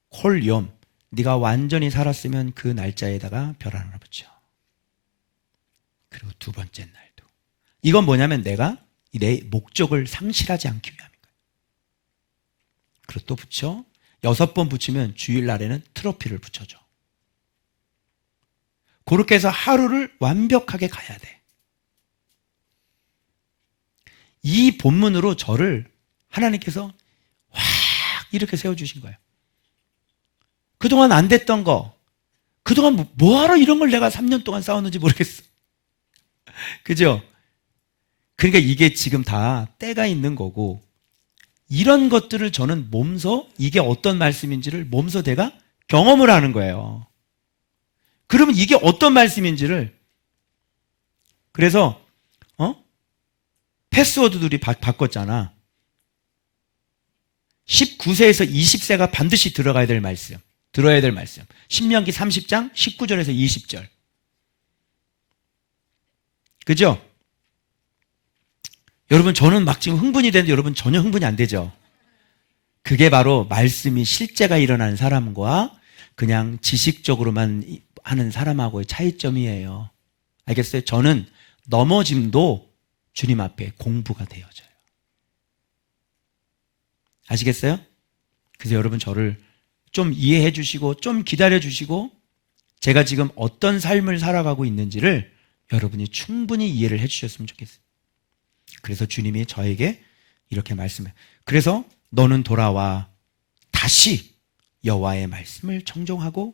콜염, 네가 완전히 살았으면 그 날짜에다가 별 하나 붙여. 그리고 두 번째 날도. 이건 뭐냐면 내가 내 목적을 상실하지 않기 위함인 거예요. 그리고 또 붙여. 6번 붙이면 주일날에는 트로피를 붙여줘. 그렇게 해서 하루를 완벽하게 가야 돼. 이 본문으로 저를 하나님께서 확 이렇게 세워주신 거예요. 그동안 안 됐던 거, 그동안 뭐하러 이런 걸 내가 3년 동안 싸웠는지 모르겠어. 그죠? 그러니까 이게 지금 다 때가 있는 거고, 이런 것들을 저는 몸소 이게 어떤 말씀인지를 몸소 내가 경험을 하는 거예요. 그러면 이게 어떤 말씀인지를, 그래서 패스워드들이 바꿨잖아. 19세에서 20세가 반드시 들어가야 될 말씀, 들어야 될 말씀. 신명기 30장 19절에서 20절. 그죠? 여러분, 저는 막 지금 흥분이 되는데 여러분 전혀 흥분이 안 되죠? 그게 바로 말씀이 실제가 일어나는 사람과 그냥 지식적으로만 하는 사람하고의 차이점이에요. 알겠어요? 저는 넘어짐도 주님 앞에 공부가 되어져요. 아시겠어요? 그래서 여러분 저를 좀 이해해 주시고 좀 기다려 주시고 제가 지금 어떤 삶을 살아가고 있는지를 여러분이 충분히 이해를 해 주셨으면 좋겠어요. 그래서 주님이 저에게 이렇게 말씀해요. 그래서 너는 돌아와 다시 여호와의 말씀을 청종하고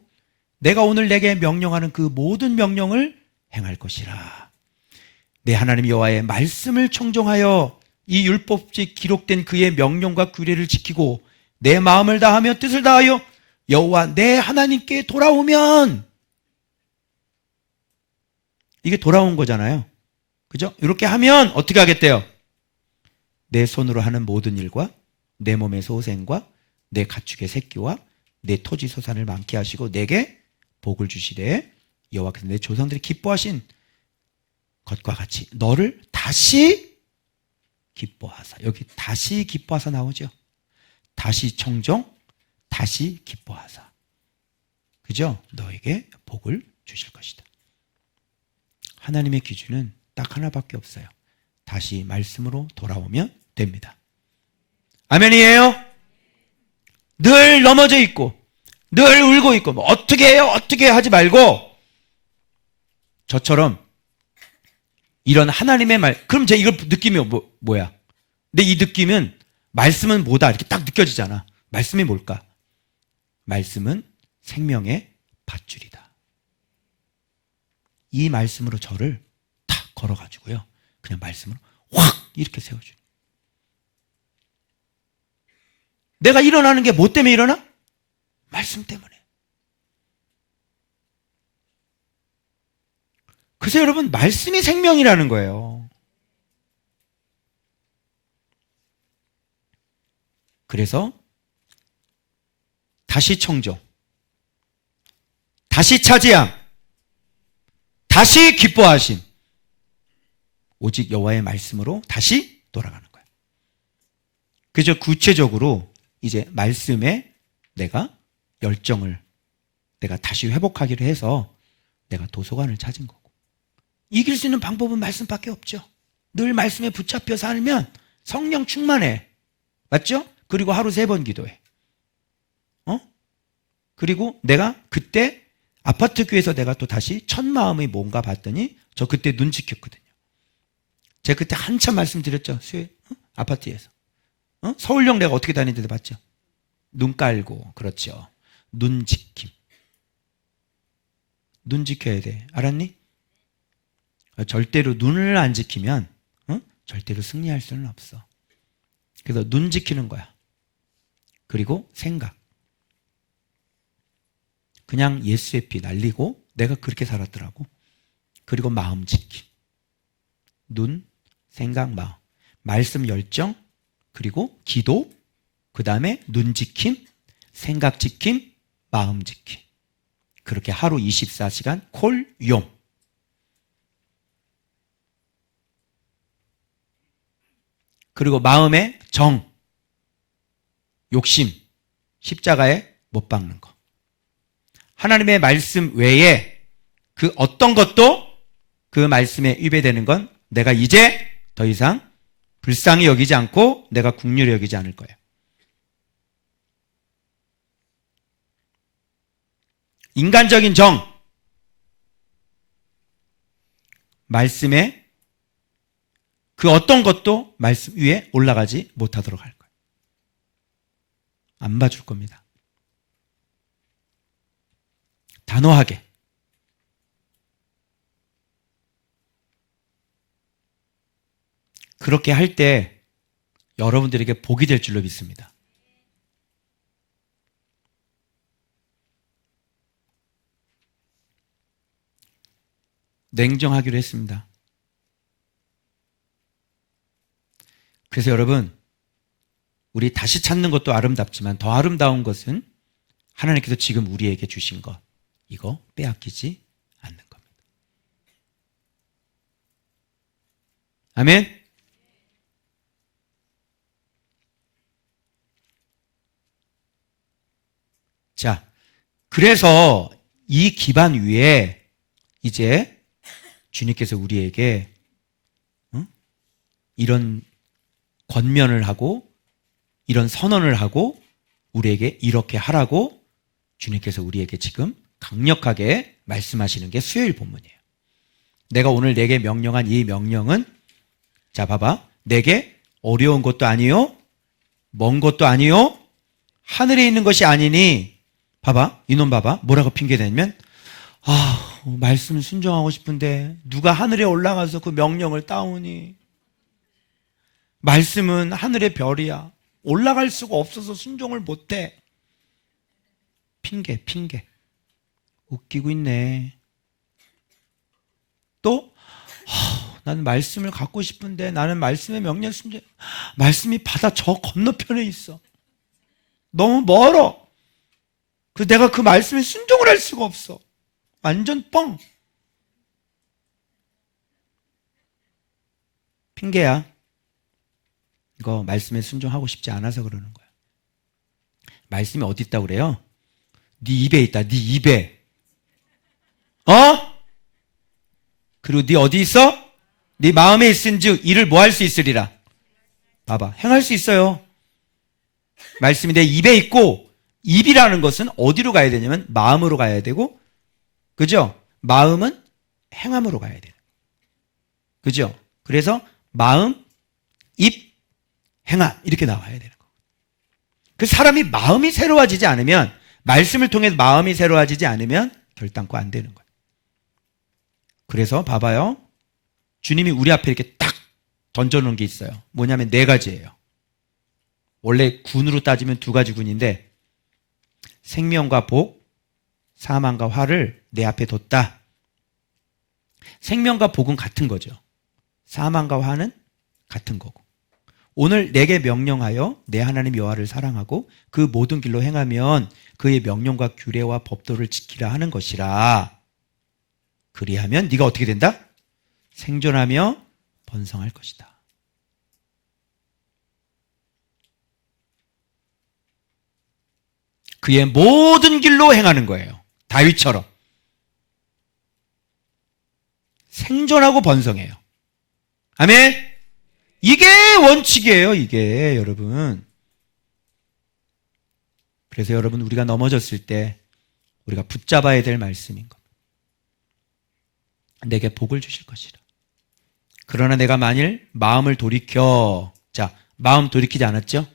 내가 오늘 내게 명령하는 그 모든 명령을 행할 것이라. 내 하나님 여호와의 말씀을 청종하여 이 율법지 기록된 그의 명령과 규례를 지키고 내 마음을 다하며 뜻을 다하여 여호와 내 하나님께 돌아오면, 이게 돌아온 거잖아요. 그죠? 이렇게 하면 어떻게 하겠대요? 내 손으로 하는 모든 일과 내 몸의 소생과 내 가축의 새끼와 내 토지 소산을 많게 하시고 내게 복을 주시되 여호와께서 내 조상들이 기뻐하신 것과 같이 너를 다시 기뻐하사. 여기 다시 기뻐하사 나오죠. 다시 청정, 다시 기뻐하사. 그죠? 너에게 복을 주실 것이다. 하나님의 기준은 딱 하나밖에 없어요. 다시 말씀으로 돌아오면 됩니다. 아멘이에요? 늘 넘어져 있고 늘 울고 있고 뭐 어떻게 해요? 어떻게 하지 말고 저처럼 이런 하나님의 말, 그럼 제가 이걸 느낌이 뭐야? 근데 이 느낌은 말씀은 뭐다 이렇게 딱 느껴지잖아. 말씀이 뭘까? 말씀은 생명의 밧줄이다. 이 말씀으로 저를 탁 걸어가지고요. 그냥 말씀으로 확 이렇게 세워줘요. 내가 일어나는 게 뭐 때문에 일어나? 말씀 때문에. 그래서 여러분, 말씀이 생명이라는 거예요. 그래서 다시 청정, 다시 차지함, 다시 기뻐하심, 오직 여호와의 말씀으로 다시 돌아가는 거예요. 그래서 구체적으로 이제 말씀에 내가 열정을 내가 다시 회복하기로 해서 내가 도서관을 찾은 거고, 이길 수 있는 방법은 말씀밖에 없죠. 늘 말씀에 붙잡혀 살면 성령 충만해. 맞죠? 그리고 하루 3번 기도해. 그리고 내가 그때 아파트 교회에서 내가 또 다시 첫 마음이 뭔가 봤더니 저 그때 눈 지켰거든요. 제가 그때 한참 말씀드렸죠. 아파트에서. 서울역 내가 어떻게 다니는지 봤죠? 눈 깔고. 그렇죠. 눈 지킴. 눈 지켜야 돼. 알았니? 절대로 눈을 안 지키면 절대로 승리할 수는 없어. 그래서 눈 지키는 거야. 그리고 생각. 그냥 예수의 피 날리고 내가 그렇게 살았더라고. 그리고 마음 지킴. 눈, 생각, 마음. 말씀 열정, 그리고 기도, 그 다음에 눈 지킴, 생각 지킴, 마음 지킴. 그렇게 하루 24시간 콜용. 그리고 마음의 정, 욕심, 십자가에 못 박는 거. 하나님의 말씀 외에 그 어떤 것도 그 말씀에 위배되는 건 내가 이제 더 이상 불쌍히 여기지 않고 내가 긍휼히 여기지 않을 거예요. 인간적인 정, 말씀에 그 어떤 것도 말씀 위에 올라가지 못하도록 할 거예요. 안 봐줄 겁니다. 단호하게. 그렇게 할 때 여러분들에게 복이 될 줄로 믿습니다. 냉정하기로 했습니다. 그래서 여러분, 우리 다시 찾는 것도 아름답지만 더 아름다운 것은 하나님께서 지금 우리에게 주신 것, 이거 빼앗기지 않는 겁니다. 아멘. 자, 그래서 이 기반 위에 이제 주님께서 우리에게 이런 권면을 하고 이런 선언을 하고 우리에게 이렇게 하라고 주님께서 우리에게 지금 강력하게 말씀하시는 게 수요일 본문이에요. 내가 오늘 내게 명령한 이 명령은, 자 봐봐, 내게 어려운 것도 아니요 먼 것도 아니요 하늘에 있는 것이 아니니, 봐봐, 이놈 봐봐, 뭐라고 핑계대냐면, 말씀 순종하고 싶은데 누가 하늘에 올라가서 그 명령을 따오니, 말씀은 하늘의 별이야, 올라갈 수가 없어서 순종을 못해. 핑계. 웃기고 있네. 또 나는 말씀을 갖고 싶은데, 나는 말씀의 명령 순종, 말씀이 바다 저 건너편에 있어, 너무 멀어, 내가 그 말씀에 순종을 할 수가 없어. 완전 뻥. 핑계야. 이거 말씀에 순종하고 싶지 않아서 그러는 거야. 말씀이 어디 있다고 그래요? 네 입에 있다. 네 입에. 그리고 네 어디 있어? 네 마음에 있은즉 이를 뭐 할 수 있으리라. 봐봐, 행할 수 있어요. 말씀이 내 입에 있고, 입이라는 것은 어디로 가야 되냐면 마음으로 가야 되고, 그죠? 마음은 행함으로 가야 돼요. 그죠? 그래서 마음, 입, 행함 이렇게 나와야 되는 거예요. 그 사람이 마음이 새로워지지 않으면, 말씀을 통해 마음이 새로워지지 않으면 결단코 안 되는 거예요. 그래서 봐봐요, 주님이 우리 앞에 이렇게 딱 던져놓은 게 있어요. 뭐냐면 4가지예요. 원래 군으로 따지면 2가지 군인데, 생명과 복, 사망과 화를 내 앞에 뒀다. 생명과 복은 같은 거죠. 사망과 화는 같은 거고. 오늘 내게 명령하여 내 하나님 여호와를 사랑하고 그 모든 길로 행하면 그의 명령과 규례와 법도를 지키라 하는 것이라. 그리하면 네가 어떻게 된다? 생존하며 번성할 것이다. 그의 모든 길로 행하는 거예요. 다윗처럼 생존하고 번성해요. 아멘. 이게 원칙이에요. 이게 여러분. 그래서 여러분, 우리가 넘어졌을 때 우리가 붙잡아야 될 말씀인 겁니다. 내게 복을 주실 것이라. 그러나 내가 만일 마음을 돌이켜, 자, 마음 돌이키지 않았죠?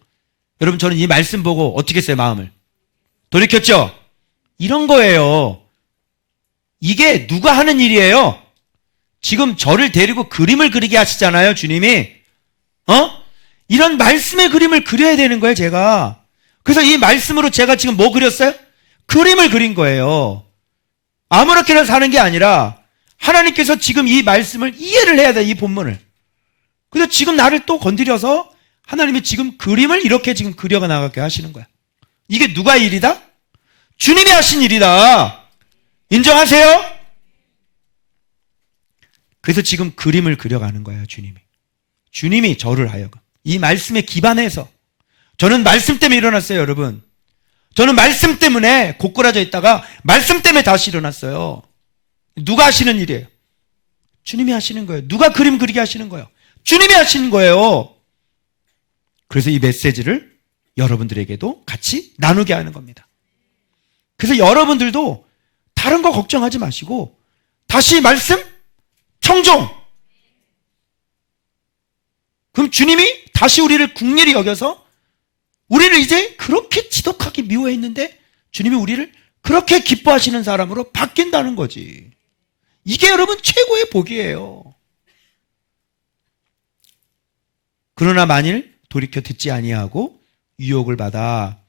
여러분, 저는 이 말씀 보고 어떻게 했어요? 마음을 돌이켰죠? 이런 거예요. 이게 누가 하는 일이에요? 지금 저를 데리고 그림을 그리게 하시잖아요, 주님이. 이런 말씀의 그림을 그려야 되는 거예요, 제가. 그래서 이 말씀으로 제가 지금 뭐 그렸어요? 그림을 그린 거예요. 아무렇게나 사는 게 아니라 하나님께서 지금 이 말씀을 이해를 해야 돼, 이 본문을. 그래서 지금 나를 또 건드려서 하나님이 지금 그림을 이렇게 지금 그려가 나가게 하시는 거야. 이게 누가 일이다? 주님이 하신 일이다. 인정하세요? 그래서 지금 그림을 그려가는 거예요, 주님이. 주님이 저를 하여금 이 말씀에 기반해서, 저는 말씀 때문에 일어났어요, 여러분. 저는 말씀 때문에 고꾸라져 있다가 말씀 때문에 다시 일어났어요. 누가 하시는 일이에요? 주님이 하시는 거예요. 누가 그림 그리게 하시는 거예요? 주님이 하시는 거예요. 그래서 이 메시지를 여러분들에게도 같이 나누게 하는 겁니다. 그래서 여러분들도 다른 거 걱정하지 마시고 다시 말씀 청종. 그럼 주님이 다시 우리를 긍휼히 여겨서 우리를 이제 그렇게 지독하게 미워했는데 주님이 우리를 그렇게 기뻐하시는 사람으로 바뀐다는 거지. 이게 여러분 최고의 복이에요. 그러나 만일 돌이켜 듣지 아니하고 유혹을 받아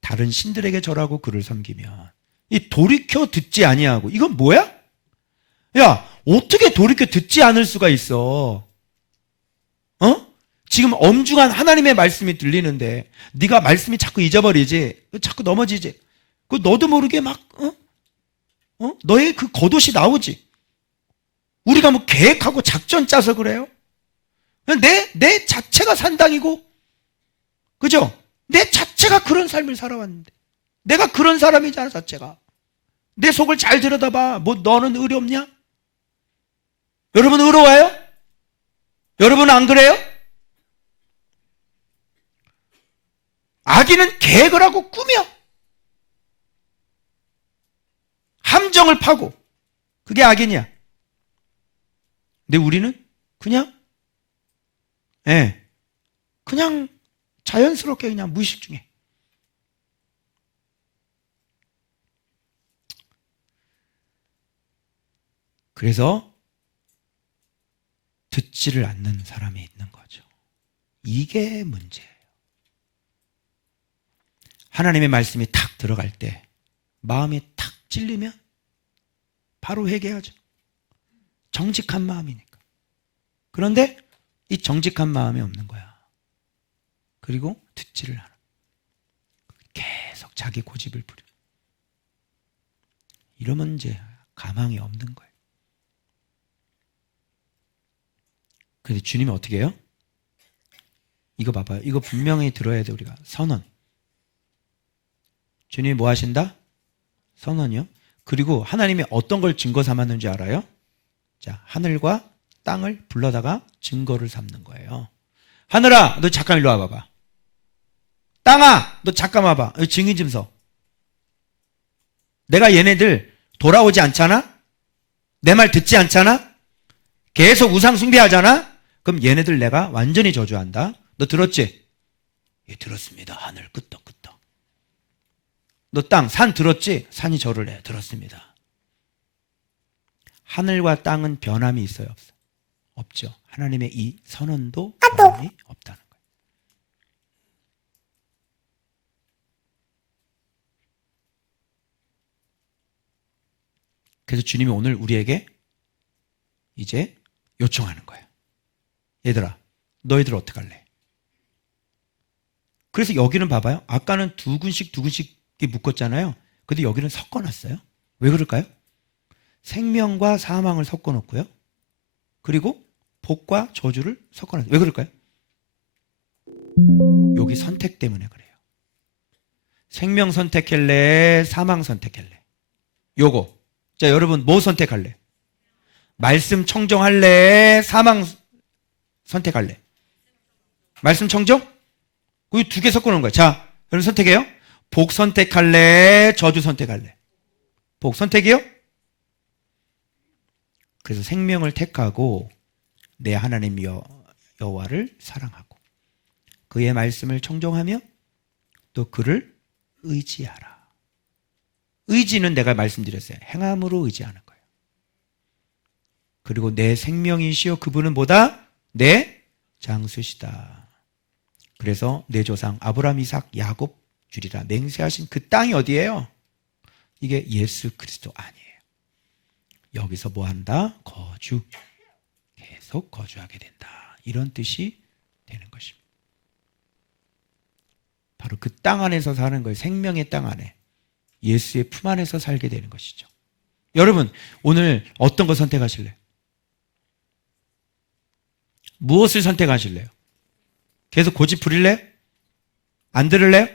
다른 신들에게 절하고 그를 섬기면, 이 돌이켜 듣지 아니하고 이건 뭐야? 야, 어떻게 돌이켜 듣지 않을 수가 있어? 지금 엄중한 하나님의 말씀이 들리는데 네가 말씀이 자꾸 잊어버리지, 자꾸 넘어지지. 그 너도 모르게 막 너의 그 겉옷이 나오지. 우리가 뭐 계획하고 작전 짜서 그래요? 내 자체가 산당이고, 그죠? 내 자체가 그런 삶을 살아왔는데, 내가 그런 사람이잖아, 자체가. 내 속을 잘 들여다봐. 뭐 너는 의롭냐? 여러분 의로워요? 여러분 안 그래요? 악인은 계획을 하고 꾸며 함정을 파고, 그게 악인이야. 근데 우리는 그냥 그냥 자연스럽게 그냥 무의식 중에. 그래서 듣지를 않는 사람이 있는 거죠. 이게 문제예요. 하나님의 말씀이 탁 들어갈 때 마음이 탁 찔리면 바로 회개하죠. 정직한 마음이니까. 그런데 이 정직한 마음이 없는 거야. 그리고 듣지를 않아. 계속 자기 고집을 부려. 이러면 이제 가망이 없는 거예요. 그런데 주님이 어떻게 해요? 이거 봐봐요. 이거 분명히 들어야 돼, 우리가. 선언. 주님이 뭐 하신다? 선언이요. 그리고 하나님이 어떤 걸 증거 삼았는지 알아요? 자, 하늘과 땅을 불러다가 증거를 삼는 거예요. 하늘아, 너 잠깐 일로 와봐봐. 땅아, 너 잠깐 와봐. 여기 증인 좀 서. 내가 얘네들 돌아오지 않잖아? 내 말 듣지 않잖아? 계속 우상 숭배하잖아? 그럼 얘네들 내가 완전히 저주한다. 너 들었지? 예, 들었습니다. 하늘 끄떡끄떡. 너 땅, 산 들었지? 산이 절을 해. 들었습니다. 하늘과 땅은 변함이 있어요? 없어요? 없죠. 하나님의 이 선언도 변함이 없다는 거예요. 그래서 주님이 오늘 우리에게 이제 요청하는 거예요. 얘들아, 너희들 어떡할래? 그래서 여기는 봐봐요. 아까는 두 군씩 묶었잖아요. 근데 여기는 섞어놨어요. 왜 그럴까요? 생명과 사망을 섞어놓고요. 그리고 복과 저주를 섞어놨어요. 왜 그럴까요? 여기 선택 때문에 그래요. 생명 선택할래? 사망 선택할래? 요거. 자, 여러분 뭐 선택할래? 말씀 청정할래? 사망 선택할래? 말씀 청정? 그 두 개 섞어놓은 거예요. 자, 여러분 선택해요. 복 선택할래? 저주 선택할래? 복 선택이요? 그래서 생명을 택하고 내 하나님 여호와를 사랑하고 그의 말씀을 청정하며 또 그를 의지하라. 의지는 내가 말씀드렸어요. 행함으로 의지하는 거예요. 그리고 내 생명이시여 그분은 뭐다? 내 장수시다. 그래서 내 조상 아브라함, 이삭, 야곱 주리라 맹세하신 그 땅이 어디예요? 이게 예수 그리스도 아니에요. 여기서 뭐 한다? 거주. 계속 거주하게 된다. 이런 뜻이 되는 것입니다. 바로 그 땅 안에서 사는 거예요. 생명의 땅 안에. 예수의 품 안에서 살게 되는 것이죠. 여러분, 오늘 어떤 거 선택하실래요? 무엇을 선택하실래요? 계속 고집 부릴래요? 안 들을래요?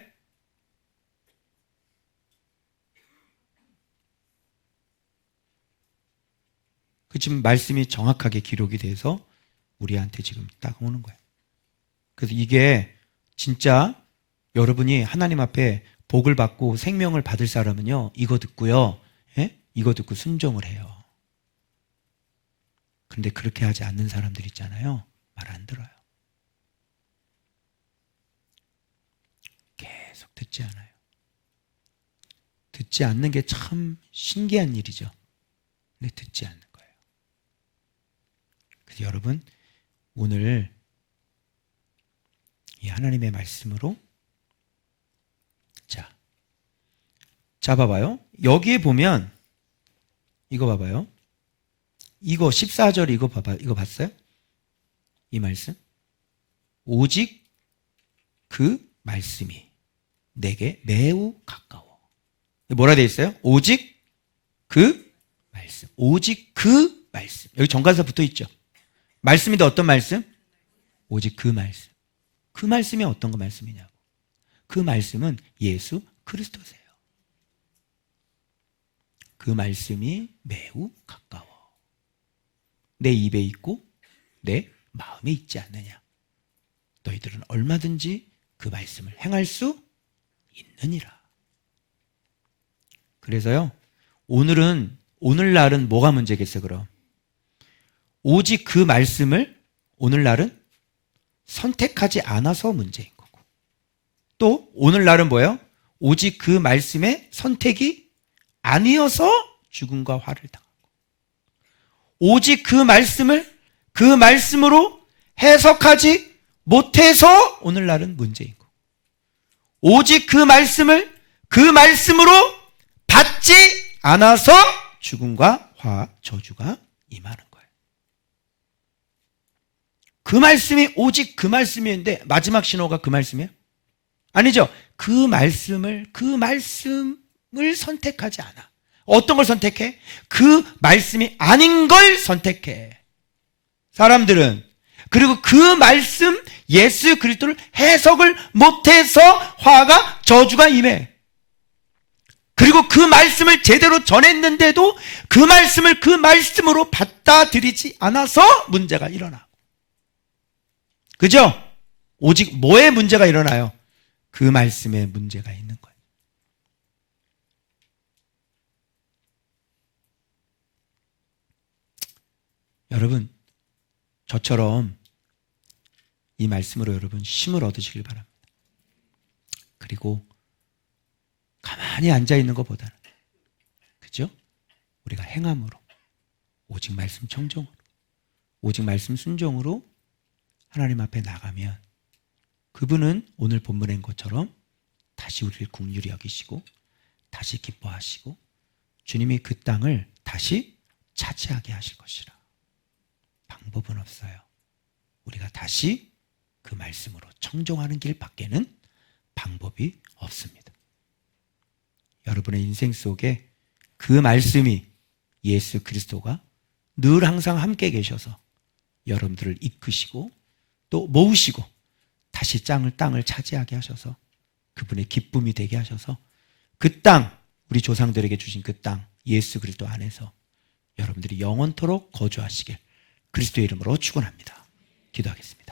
그 지금 말씀이 정확하게 기록이 돼서 우리한테 지금 딱 오는 거예요. 그래서 이게 진짜 여러분이 하나님 앞에 복을 받고 생명을 받을 사람은요, 이거 듣고요, 예? 이거 듣고 순종을 해요. 그런데 그렇게 하지 않는 사람들 있잖아요. 말 안 들어요. 계속 듣지 않아요. 듣지 않는 게 참 신기한 일이죠. 근데 듣지 않는 거예요. 그래서 여러분, 오늘 이 하나님의 말씀으로 자 봐봐요. 여기에 보면 이거 봐봐요. 이거 14절 이거 봐봐. 이거 봤어요? 이 말씀. 오직 그 말씀이 내게 매우 가까워. 뭐라 돼 있어요? 오직 그 말씀. 오직 그 말씀. 여기 정관사 붙어 있죠. 말씀인데 어떤 말씀? 오직 그 말씀. 그 말씀이 어떤 거 말씀이냐고. 그 말씀은 예수 그리스도세요. 그 말씀이 매우 가까워. 내 입에 있고 내 마음에 있지 않느냐. 너희들은 얼마든지 그 말씀을 행할 수 있느니라. 그래서요, 오늘날은 뭐가 문제겠어요, 그럼? 오직 그 말씀을 오늘날은 선택하지 않아서 문제인 거고, 또 오늘날은 뭐예요? 오직 그 말씀의 선택이 아니어서 죽음과 화를 당하고, 오직 그 말씀을 그 말씀으로 해석하지 못해서 오늘날은 문제인 거고, 오직 그 말씀을 그 말씀으로 받지 않아서 죽음과 화, 저주가 임하는 거예요. 그 말씀이 오직 그 말씀이었는데 마지막 신호가 그 말씀이에요? 아니죠. 그 말씀을 선택하지 않아. 어떤 걸 선택해? 그 말씀이 아닌 걸 선택해. 사람들은. 그리고 그 말씀 예수 그리스도를 해석을 못해서 화가 저주가 임해. 그리고 그 말씀을 제대로 전했는데도 그 말씀을 그 말씀으로 받아들이지 않아서 문제가 일어나고. 그죠? 오직 뭐에 문제가 일어나요? 그 말씀에 문제가 있는 거예요. 여러분, 저처럼 이 말씀으로 여러분 힘을 얻으시길 바랍니다. 그리고 가만히 앉아있는 것보다는, 그죠? 우리가 행함으로, 오직 말씀 청정으로, 오직 말씀 순종으로 하나님 앞에 나가면 그분은 오늘 본문인 것처럼 다시 우리를 긍휼히 여기시고 다시 기뻐하시고 주님이 그 땅을 다시 차지하게 하실 것이라. 방법은 없어요. 우리가 다시 그 말씀으로 청종하는 길 밖에는 방법이 없습니다. 여러분의 인생 속에 그 말씀이 예수 그리스도가 늘 항상 함께 계셔서 여러분들을 이끄시고 또 모으시고 다시 땅을 차지하게 하셔서 그분의 기쁨이 되게 하셔서 그 땅, 우리 조상들에게 주신 그 땅 예수 그리스도 안에서 여러분들이 영원토록 거주하시길 그리스도의 이름으로 축원합니다. 기도하겠습니다.